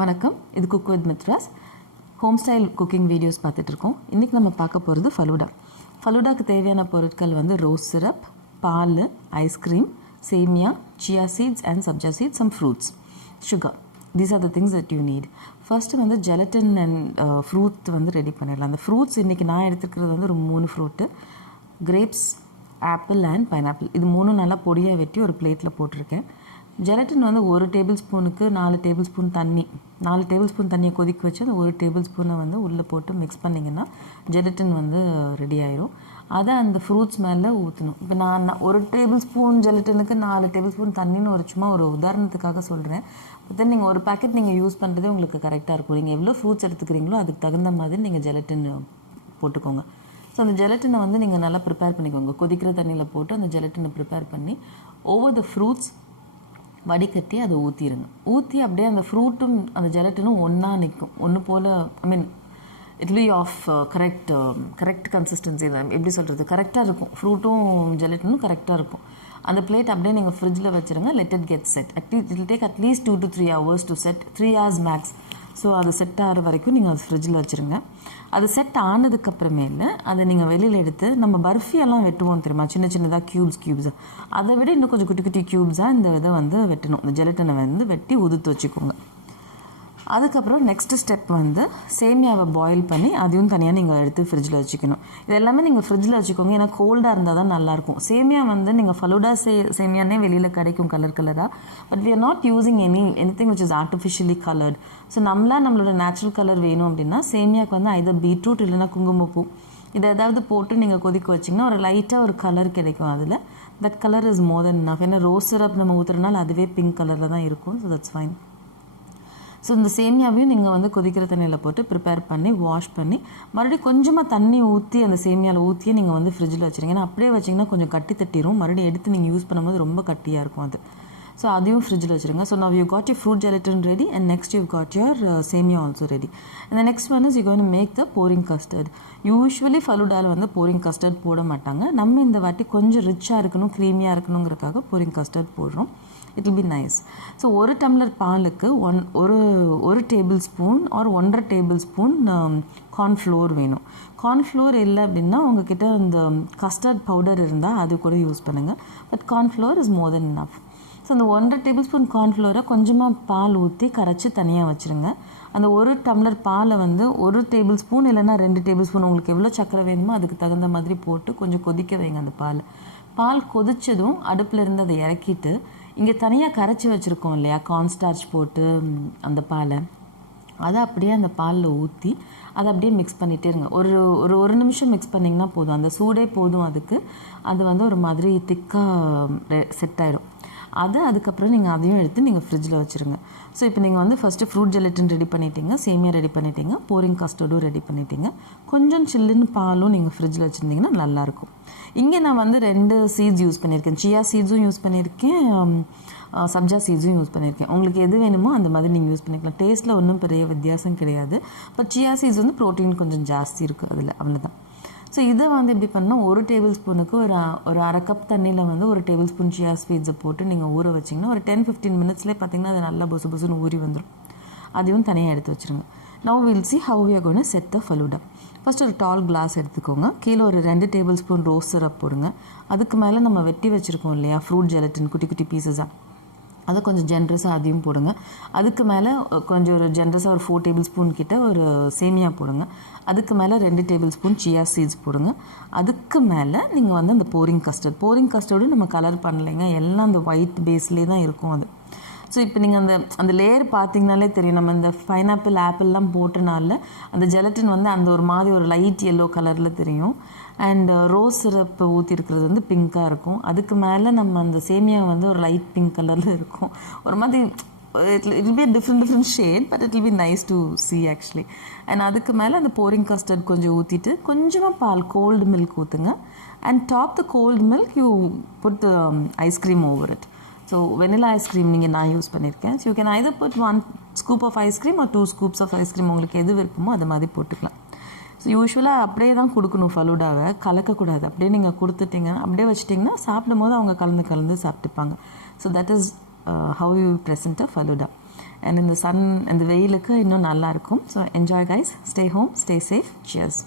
வணக்கம், இது cook with Mithras. Home style cooking videos பார்த்துட்ருக்கோம். இன்றைக்கி நம்ம பார்க்க போகிறது ஃபலூடா. ஃபலூடாக்கு தேவையான பொருட்கள் rose syrup, ball, ice cream, semiya, chia seeds and sabja seeds, some fruits, sugar. These are the things that you need. First gelatin and fruit ready பண்ணிடலாம். அந்த fruits இன்றைக்கி நான் எடுத்துக்கிறது ஒரு 3 fruit, grapes, apple and pineapple. இது 3 நல்லா பொடியாக வெட்டி ஒரு பிளேட்டில் போட்டிருக்கேன். ஜெலட்டின் 1 டேபிள் ஸ்பூனுக்கு 4 டேபிள் ஸ்பூன் தண்ணி, 4 டேபிள் ஸ்பூன் தண்ணியை கொதிக்க வச்சு அந்த 1 டேபிள் ஸ்பூனை உள்ளே போட்டு மிக்ஸ் பண்ணிங்கன்னா ஜெலட்டின் ரெடி ஆயிரும். அதை அந்த ஃப்ரூட்ஸ் மேலே ஊற்றணும். இப்போ நான் 1 டேபிள் ஸ்பூன் ஜெலட்டினுக்கு 4 டேபிள் ஸ்பூன் தண்ணின்னு சும்மா ஒரு உதாரணத்துக்காக சொல்கிறேன். தென் நீங்கள் ஒரு பேக்கெட் நீங்கள் யூஸ் பண்ணுறதே உங்களுக்கு கரெக்டாக இருக்கும். நீங்கள் எவ்வளோ ஃப்ரூட்ஸ் எடுத்துக்கிறீங்களோ அதுக்கு தகுந்த மாதிரி நீங்கள் ஜெலட்டின் போட்டுக்கோங்க. ஸோ அந்த ஜெலட்டினை நீங்கள் நல்லா ப்ரிப்பேர் பண்ணிக்கோங்க. கொதிக்கிற தண்ணியில் போட்டு அந்த ஜெலட்டினை ப்ரிப்பேர் பண்ணி ஓவர் த ஃப்ரூட்ஸ் வடிகட்டி அதை ஊற்றிடுங்க. ஊற்றி அப்படியே அந்த ஃப்ரூட்டும் அந்த ஜெலட்டினும் ஒன்றா நிற்கும். ஒன்று போல் it will be of correct consistency. எப்படி சொல்கிறது, கரெக்டாக இருக்கும். ஃப்ரூட்டும் ஜெலட்டினும் கரெக்டாக இருக்கும். அந்த பிளேட் அப்படியே நீங்கள் ஃப்ரிட்ஜில் வச்சுருங்க. Let it get set. It will take at least 2 to 3 hours to set, 3 hours max. So அது செட் ஆகிற வரைக்கும் நீங்கள் அது ஃப்ரிட்ஜில் வச்சுருங்க. அது செட் ஆனதுக்கப்புறமேல அதை நீங்கள் வெளியில் எடுத்து, நம்ம பர்ஃபியெல்லாம் வெட்டுவோம் தெரியுமா, சின்ன சின்னதாக க்யூப்ஸாக, அதை விட இன்னும் கொஞ்சம் குட்டி குட்டி க்யூப்ஸாக இந்த இதை வெட்டணும். இந்த ஜெலட்டினை வெட்டி உதுத்து வச்சுக்கோங்க. அதுக்கப்புறம் நெக்ஸ்ட் ஸ்டெப் சேமியாவை பாயில் பண்ணி அதையும் தனியாக நீங்கள் எடுத்து ஃப்ரிட்ஜில் வச்சுக்கணும். இது எல்லாமே நீங்கள் ஃப்ரிட்ஜில் வச்சுக்கோங்க. ஏன்னா கோல்டாக இருந்தால் தான் நல்லாயிருக்கும். சேமியா நீங்கள் ஃபலூடா சேமியானே வெளியில் கிடைக்கும் கலராக. But we are not using anything which is artificially coloured. So நம்மளோட நேச்சுரல் கலர் வேணும் அப்படின்னா சேமியாவுக்கு ஐதர் பீட்ரூட் இல்லைன்னா குங்குமப்பூ இதை ஏதாவது போட்டு நீங்கள் கொதிக்க வச்சிங்கன்னா ஒரு லைட்டாக ஒரு கலர் கிடைக்கும். அதில் that colour is more then enough. ஏன்னா ரோஸ் சிரப் நம்ம ஊற்றுறதுனால அதுவே பிங்க் கலரில் தான் இருக்கும். So that's fine. ஸோ இந்த சேமியாவையும் நீங்கள் கொதிக்கிற தண்ணியில் போட்டு ப்ரிப்பேர் பண்ணி வாஷ் பண்ணி மறுபடியும் கொஞ்சமாக தண்ணி ஊற்றி அந்த சேமியாவில் ஊற்றியே நீங்கள் ஃப்ரிட்ஜில் வச்சுருங்க. ஏன்னா அப்படியே வச்சிங்கன்னா கொஞ்சம் கட்டி தட்டிடும். மறுபடியும் எடுத்து நீங்கள் யூஸ் பண்ணும்போது ரொம்ப கட்டியாக இருக்கும் அது. ஸோ அதையும் ஃப்ரிட்ஜில் வச்சுருங்க. So now you got your fruit gelatin ready and next you've got your semiya also ready. And the next one is you're going to make the pouring custard. Usually ஃபலூடாவில் pouring custard போட மாட்டாங்க. நம்ம இந்த வாட்டி கொஞ்சம் ரிச்சாக இருக்கணும், க்ரீமியாக இருக்கணுங்கிறதுக்காக pouring custard போடுறோம். It will be nice. So 1 tumbler பாலுக்கு ஒரு table spoon R 1.5 table spoon cornflour வேணும். கார்ன்ஃப்ளோர் இல்லை அப்படின்னா உங்ககிட்ட இந்த கஸ்டர்ட் பவுடர் இருந்தால் அது கூட யூஸ் பண்ணுங்கள். But cornflour is more then enough. So அந்த 1.5 டேபிள் ஸ்பூன் கார்ன்ஃப்ளோரை கொஞ்சமாக பால் ஊற்றி கரைச்சி தனியாக வச்சுருங்க. அந்த 1 டம்ளர் பாலை 1 டேபிள் ஸ்பூன் இல்லைன்னா 2 டேபிள் ஸ்பூன் உங்களுக்கு எவ்வளோ சக்கரை வேணுமோ அதுக்கு தகுந்த மாதிரி போட்டு கொஞ்சம் கொதிக்க வைங்க. அந்த பால் கொதித்ததும் அடுப்பில் இருந்து அதை இறக்கிட்டு இங்கே தனியாக கரைச்சி வச்சுருக்கோம் இல்லையா, கார்ன்ஸ்டார்ச் போட்டு அந்த பாலை, அதை அப்படியே அந்த பாலில் ஊற்றி அதை அப்படியே மிக்ஸ் பண்ணிகிட்டே இருங்க. ஒரு நிமிஷம் மிக்ஸ் பண்ணிங்கன்னா போதும். அந்த சூடே போதும் அதுக்கு. அது ஒரு மாதிரி திக்காக செட் ஆகிடும். அதுக்கப்புறம் நீங்கள் அதையும் எடுத்து நீங்கள் ஃப்ரிட்ஜில் வச்சுருங்க. ஸோ இப்போ நீங்கள் ஃபஸ்ட்டு ஃப்ரூட் ஜெலட்டின் ரெடி பண்ணிட்டீங்க, சேமியா ரெடி பண்ணிட்டீங்க, போரிங் கஸ்டர்டும் ரெடி பண்ணிட்டீங்க. கொஞ்சம் சில்லுன்னு பாலும் நீங்கள் ஃப்ரிட்ஜில் வச்சுருந்தீங்கன்னா நல்லாயிருக்கும். இங்கே நான் 2 சீட்ஸ் யூஸ் பண்ணியிருக்கேன். சியா சீட்ஸும் யூஸ் பண்ணியிருக்கேன், சப்ஜா சீட்ஸும் யூஸ் பண்ணியிருக்கேன். உங்களுக்கு எது வேணுமோ அந்த மாதிரி நீங்கள் யூஸ் பண்ணிக்கலாம். டேஸ்ட்டில் ஒன்றும் பெரிய வித்தியாசம் கிடையாது. பட் சியா சீட்ஸ் ப்ரோட்டீன் கொஞ்சம் ஜாஸ்தி இருக்குது அதில், அவ்வளோதான். ஸோ இதை எப்படி பண்ணால் 1 டேபிள் ஸ்பூனுக்கு ஒரு 1/2 கப் தண்ணியில் 1 டேபிள் ஸ்பூன் சியா சீட்ஸை போட்டு நீங்கள் ஊற வச்சிங்கன்னா ஒரு 10-15 மினிட்ஸ்லேயே பார்த்தீங்கன்னா அது நல்லா பொசுன்னு ஊறி வந்துடும். அதையும் தனியாக எடுத்து வச்சுருங்க. Now we'll see how we are going to set the falooda. First ஒரு டால் கிளாஸ் எடுத்துக்கோங்க. கீழே ஒரு 2 டேபிள் ஸ்பூன் ரோஸ் சிரப் போடுங்க. அதுக்கு மேலே நம்ம வெட்டி வச்சுருக்கோம் இல்லையா ஃப்ரூட் ஜெலட்டின், குட்டி குட்டி பீசஸாக, அதை கொஞ்சம் ஜென்ரஸாக அதையும் போடுங்க. அதுக்கு மேலே கொஞ்சம் ஒரு ஜென்ரஸாக ஒரு 4 டேபிள் ஸ்பூன் கிட்ட ஒரு சேமியா போடுங்க. அதுக்கு மேலே 2 டேபிள் ஸ்பூன் சியா சீட்ஸ் போடுங்க. அதுக்கு மேலே நீங்கள் அந்த போரிங் கஸ்டர்டும் நம்ம கலர் பண்ணலைங்க, எல்லாம் அந்த ஒயிட் பேஸ்லேயே தான் இருக்கும் அது. ஸோ இப்போ நீங்கள் அந்த லேயர் பார்த்தீங்கனாலே தெரியும். நம்ம இந்த பைனாப்பிள் ஆப்பிள்லாம் போட்டனால அந்த ஜெலட்டின் அந்த ஒரு மாதிரி ஒரு லைட் எல்லோ கலரில் தெரியும். அண்ட் ரோஸ் சிரப் ஊற்றிருக்கிறது பிங்காக இருக்கும். அதுக்கு மேலே நம்ம அந்த சேமியா ஒரு லைட் பிங்க் கலரில் இருக்கும். ஒரு மாதிரி it will be a different shade, but it will be nice to see actually. And அதுக்கு மேலே அந்த போரிங் கஸ்டர்ட் கொஞ்சம் ஊற்றிட்டு கொஞ்சமாக பால், கோல்டு மில்க் ஊற்றுங்க. And top the cold milk you put the ice cream over it. So vanilla ice cream நான் use பண்ணியிருக்கேன். So you can either put 1 scoop of ice cream or 2 scoops of ice cream. உங்களுக்கு எது விருப்பமோ அது மாதிரி போட்டுக்கலாம். So யூஸ்வலாக அப்படியே தான் கொடுக்கணும் ஃபலூடாவை, கலக்கக்கூடாது. அப்படியே நீங்கள் கொடுத்துட்டிங்க, அப்படியே வச்சுட்டிங்கன்னா சாப்பிடும் போது அவங்க கலந்து சாப்பிட்டுப்பாங்க. So that is how you present a falooda. And இந்த சன் இந்த வெயிலுக்கு இன்னும் நல்லாயிருக்கும். So enjoy guys, stay home, stay safe, cheers.